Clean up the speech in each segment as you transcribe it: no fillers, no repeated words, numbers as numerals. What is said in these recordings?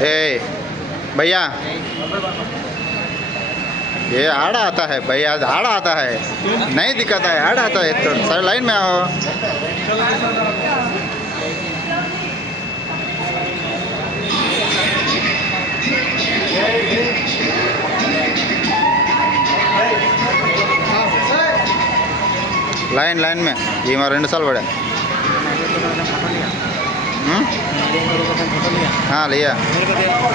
ए भैया, ये आड़ा आता है भैया, आड़ा आता है, नहीं दिखाता है, आड़ा आता है। तो सर लाइन में आओ। लाइन लाइन में ये हमारा 2 साल बड़ा। हाँ लिया।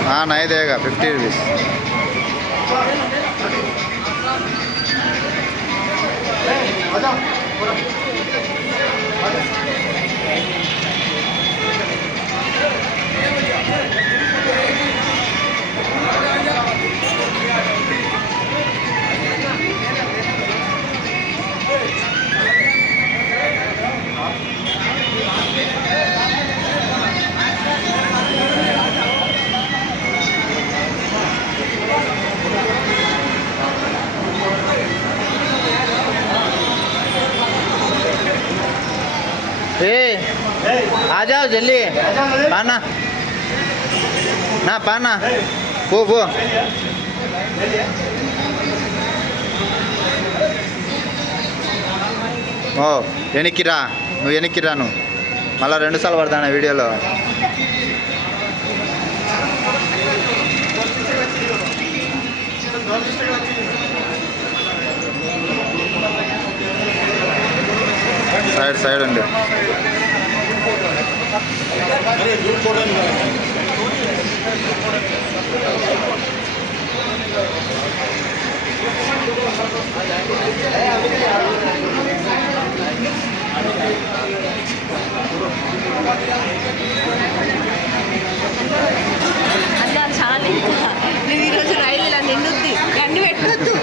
हाँ नहीं देगा, 50 रुपीज़। आ जाओ जल्दी, पाना ना पाना पो ఓ వెనక్కిరా, నువ్వు వెనక్కిరా, నువ్వు మళ్ళీ 2 సార్లు పడతాను వీడియోలో. సైడ్ సైడ్ అండి. అలా చాలా నువ్వు ఈరోజు రైలు ఇలా నిండుద్ది, అన్ని పెట్టొద్దు.